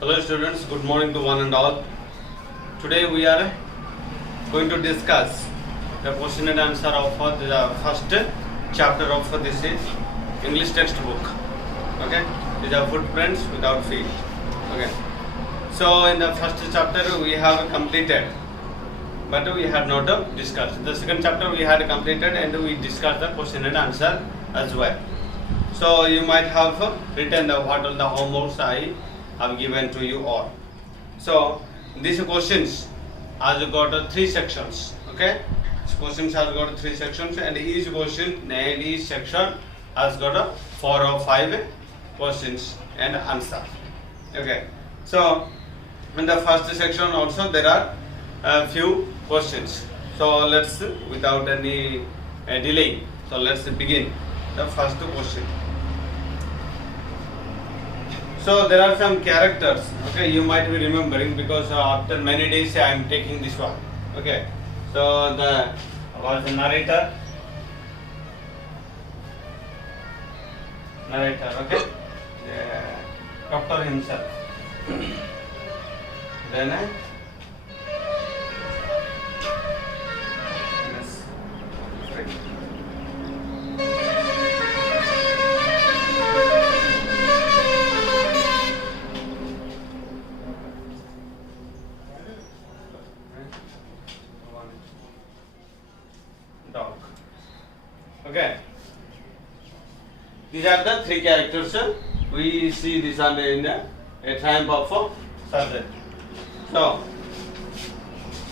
Hello students, good morning to one and all. Today we are going to discuss the question and answer of the first chapter of this English textbook. Okay, these are footprints without feet. Okay, so in the first chapter we have completed, but we have not discussed. The second chapter we had completed and we discussed the question and answer as well. So you might have written what all the homeworks I have given to you all. So these questions has got three sections. Okay, these questions has got three sections, and each question and each section has got 4 or 5 questions and answer. Okay, so in the first section also there are a few questions. So let's, without any delay, so let's begin the first question. So there are some characters, okay, you might be remembering because after many days I am taking this one. Okay, so the narrator, okay, the doctor himself, then yes, right. Dog. Okay. These are the three characters. We see this on in a triumph of surgeon. So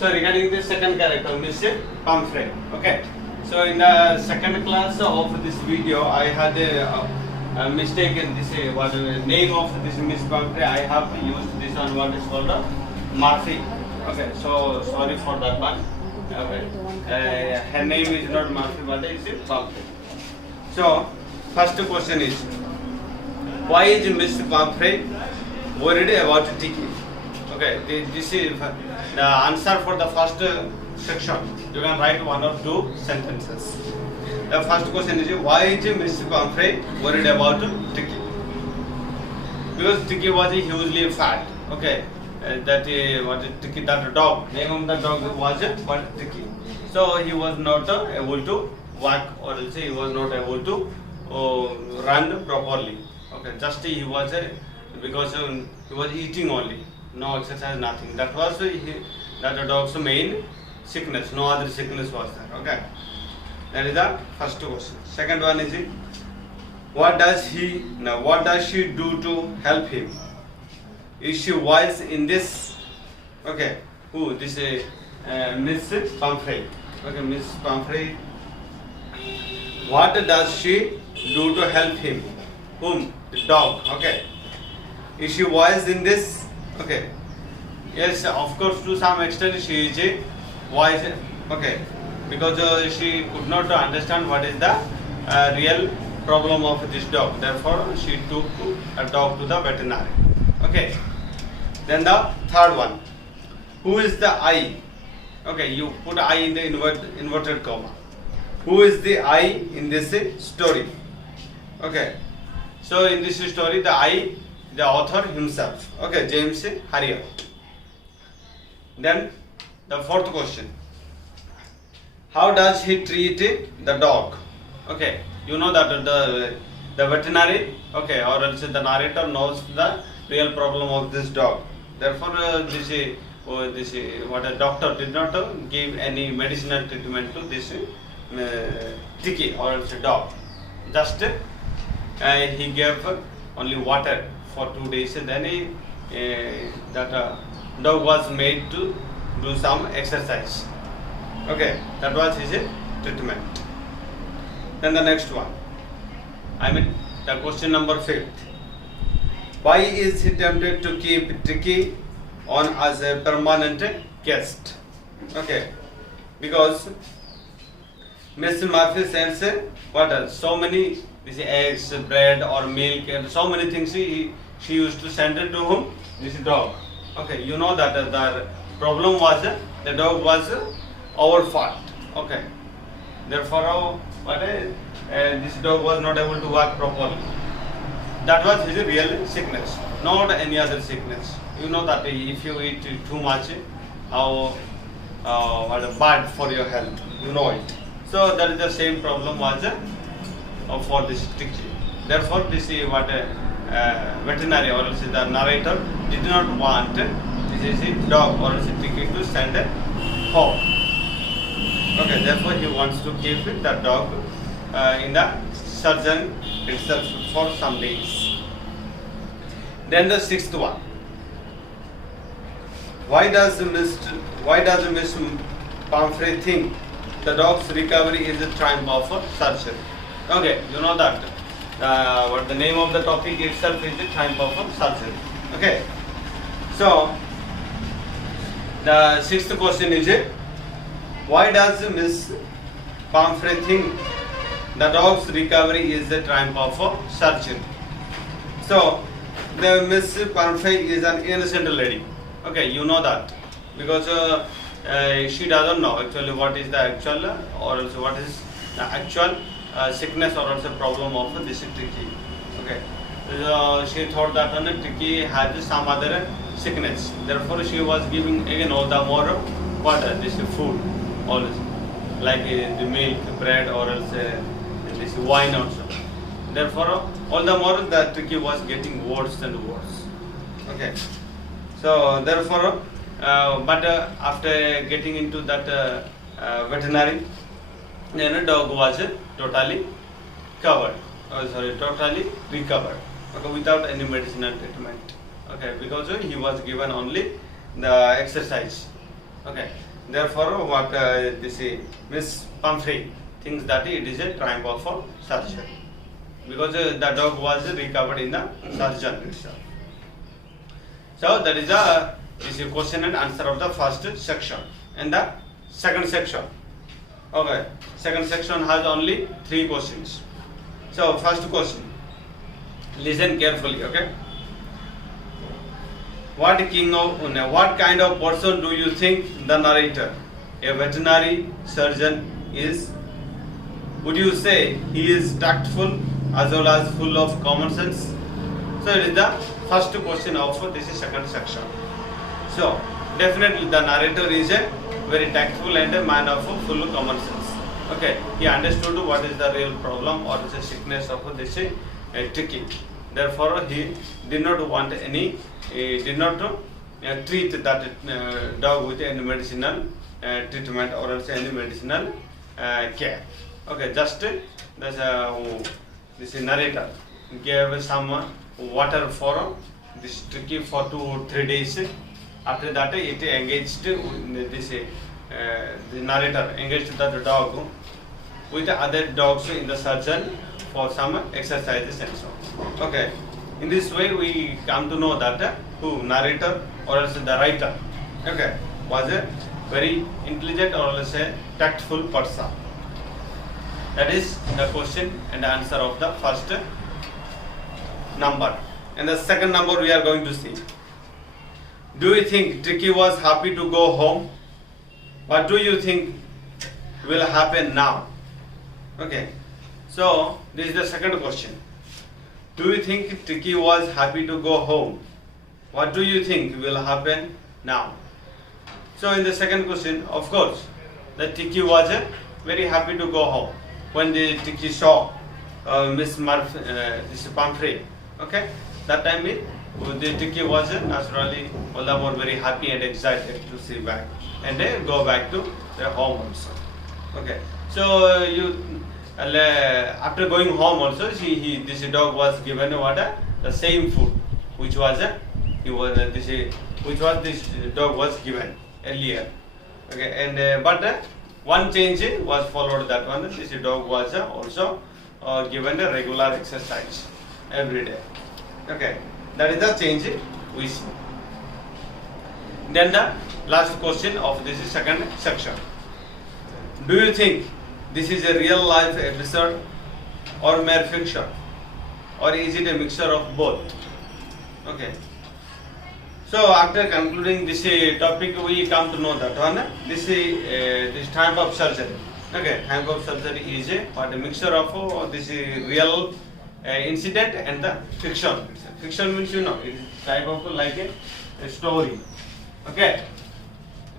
regarding the second character, Miss Pumphrey. Okay. So in the second class of this video, I had a mistake in this name of this Miss Pumphrey. I have used this on what is called Murphy. Okay. So sorry for that one. Okay. Her name is not Murphy, but it is Pumphrey. So, first question is, why is Miss Pumphrey worried about Tiki? Okay, this is the answer for the first section. You can write 1 or 2 sentences. The first question is, why is Miss Pumphrey worried about Tiki? Because Tiki was hugely fat. Okay. That dog, name of the dog was Tiki. So he was not able to walk, or else he was not able to run properly. Okay, just he was because he was eating only, no exercise, nothing. That was that dog's main sickness. No other sickness was there. Okay, that is the first question. Second one is, what does she do to help him? Is she wise in this? Okay, who this Miss Pumphrey? Okay, Miss Pumphrey. What does she do to help him? Whom? The dog. Okay. Is she wise in this? Okay. Yes, of course, to some extent she is wise. Okay, because she could not understand what is the real problem of this dog. Therefore, she took a dog to the veterinary. Okay. Then the third one. Who is the I? Okay, you put I in the inverted comma. Who is the I in this story? Okay. So in this story, the I, the author himself. Okay, James Herriot. Then the fourth question. How does he treat the dog? Okay, you know that the veterinary, okay, or else the narrator knows the real problem of this dog. Therefore, what a doctor did not give any medicinal treatment to this Tiki or else dog. Just he gave only water for 2 days, and then that dog was made to do some exercise. Okay, that was his treatment. Then the next one. The question number 5th. Why is he tempted to keep Tiki on as a permanent guest? Okay, because Miss Murphy sends what else? So many eggs, bread or milk, and so many things she used to send it to whom? This dog. Okay, you know that the problem was the dog was overfat. Okay, therefore this dog was not able to walk properly. That was his real sickness, not any other sickness. You know that if you eat too much, how bad for your health. You know it. So that is the same problem was for this ticky. Therefore, this is what veterinary or else the narrator did not want this is a dog or else a ticky to send home. Okay, therefore he wants to keep the dog in the surgeon itself for some days. Then the sixth one. Why does Miss Pumphrey think the dog's recovery is a triumph of surgery? Okay, you know that what the name of the topic itself is the triumph of surgery. Okay, so the sixth question is why does Miss Pumphrey think the dog's recovery is the triumph of surgery? So the Miss Pumphrey is an innocent lady. Okay, you know that because she doesn't know actually what is the actual or also what is the actual sickness or also problem of this tricky. Okay, she thought that tricky had some other sickness. Therefore, she was giving again all the more water, this food, always like the milk, bread, or else this wine also. Therefore, all the more the tricky was getting worse and worse. Okay. So therefore, but after getting into that veterinary, then the dog was totally covered. Totally recovered. Okay, without any medicinal treatment. Okay, because he was given only the exercise. Okay, therefore, what this Miss Pumphrey thinks that it is a triumph of surgery because the dog was recovered in the surgeon itself. So that is the question and answer of the first section. And the second section. Okay, second section has only 3 questions. So first question. Listen carefully. Okay. What kind of person do you think the narrator, a veterinary surgeon, is? Would you say he is tactful as well as full of common sense? So it is the first question of this is second section. So definitely the narrator is a very tactful and a man of full common sense. Okay, he understood what is the real problem or the sickness of this tricky. Therefore, he did not want any, did not treat that dog with any medicinal treatment or else any medicinal care. Okay, just this narrator gave some water for this tricky for 2 or 3 days. After that, it engaged this the narrator engaged the dog with the other dogs in the surgeon for some exercises and so on. Okay, in this way we come to know that who narrator or else the writer, okay, was a very intelligent or else a tactful person. That is the question and answer of the first number. And the second number we are going to see. Do you think Tricky was happy to go home? What do you think will happen now? Okay, so this is the second question. Do you think Tricky was happy to go home? What do you think will happen now? So in the second question, of course, the Tricky was very happy to go home when the Tricky saw Miss Pumphrey. Okay, that time the Tricky was naturally all the more very happy and excited to see back and go back to their home also. Okay, so after going home also, this dog was given the same food which this dog was given earlier. Okay, and but one change was followed. That one, this dog was also given a regular exercise every day. Okay, that is the change we see. Then the last question of this second section. Do you think this is a real life episode or mere fiction, or is it a mixture of both? Okay. So after concluding this topic, we come to know that one this type of surgery. Okay, type of surgery is a mixture of this real incident and the fiction. Fiction means, it is type of like a story. Okay,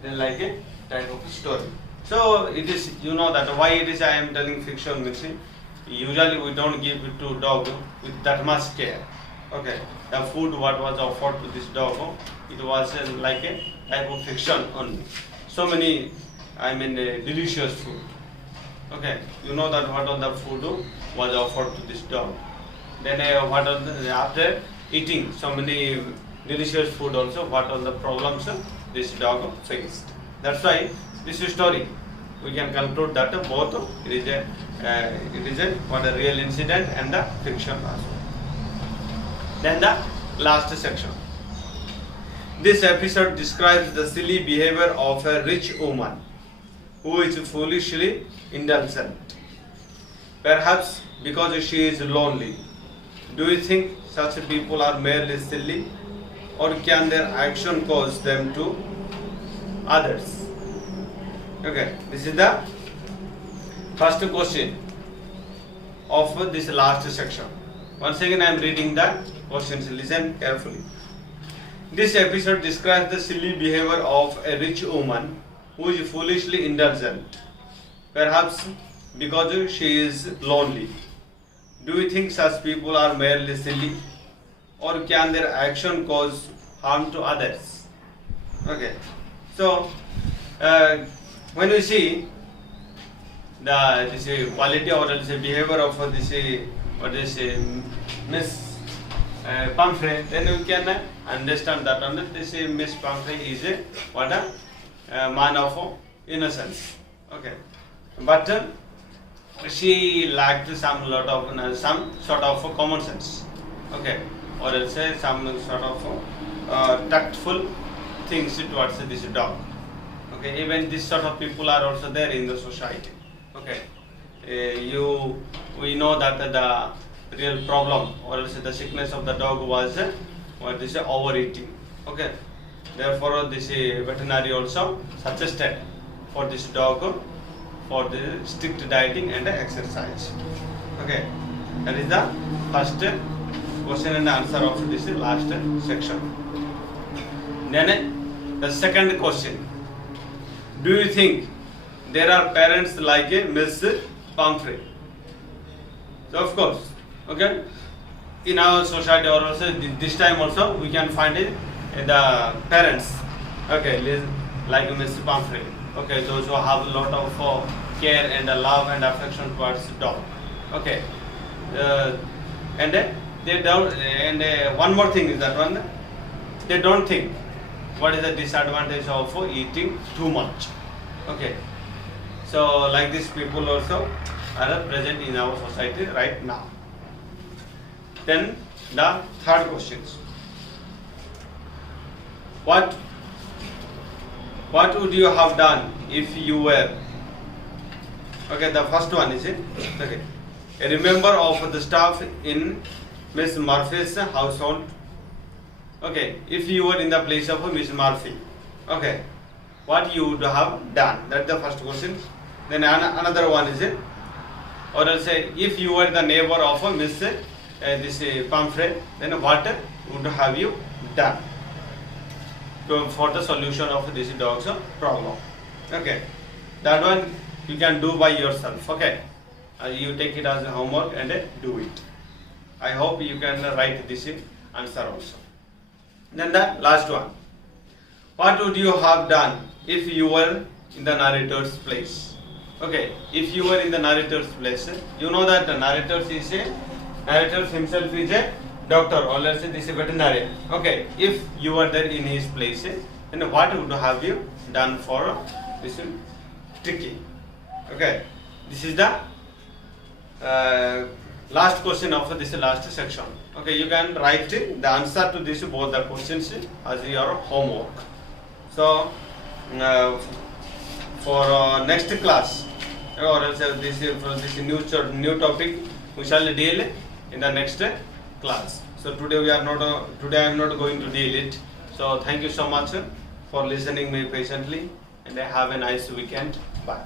it is like a type of story. So it is, that why it is I am telling fiction means, usually we don't give it to dog with that much care. Okay, the food what was offered to this dog, it was like a type of fiction only. So many, delicious food. Okay, that what all the food was offered to this dog. Then after eating so many delicious food also, what all the problems this dog faced. That's why this story we can conclude that both it is a what a real incident and the fiction also. Then the last section. This episode describes the silly behavior of a rich woman who is foolishly indulgent, perhaps because she is lonely. Do you think such people are merely silly, or can their action cause them to others? Okay, this is the first question of this last section. Once again, I am reading the questions. Listen carefully. This episode describes the silly behavior of a rich woman who is foolishly indulgent, perhaps because she is lonely. Do you think such people are merely silly, or can their action cause harm to others? Okay, so when we see this quality or this behavior of this Miss Pumphrey, then we can understand that this Miss Pumphrey is a man of innocence. Okay, but she lacked some sort of common sense. Okay, or else some sort of tactful things towards this dog. Okay, even this sort of people are also there in the society. Okay, we know that the real problem or else the sickness of the dog was overeating. Okay, therefore this veterinary also suggested for this dog for the strict dieting and exercise. Okay, that is the first question and answer of this last section. Then the second question. Do you think there are parents like a Miss Pumphrey? So of course, okay, in our society or also this time also we can find the parents, okay, like Miss Pumphrey. Okay, those who have a lot of care and love and affection towards the dog. Okay, and they don't. And one more thing is that they don't think what is the disadvantage of eating too much. Okay, so like these people also are present in our society right now. Then the third question. What would you have done if you were? Okay, the first one is okay, a member of the staff in Miss Murphy's household. Okay, if you were in the place of Miss Murphy, okay, what you would have done? That's the first question. Then another one is or else if you were the neighbor of Miss this Pumphrey, then what would have you done for the solution of this dog's problem? Okay, that one you can do by yourself. Okay, you take it as a homework and do it. I hope you can write this answer also. Then the last one. What would you have done if you were in the narrator's place? Okay, if you were in the narrator's place, you know that the narrator himself is a doctor or let's say this is a veterinarian. Okay, if you were there in his place, then what would have you done for this tricky? Okay, this is the last question of this last section. Okay, you can write the answer to this both the questions as your homework. So for next class or else this new topic we shall deal in the next class. So today I am not going to deal it. So thank you so much for listening me patiently and have a nice weekend. Bye.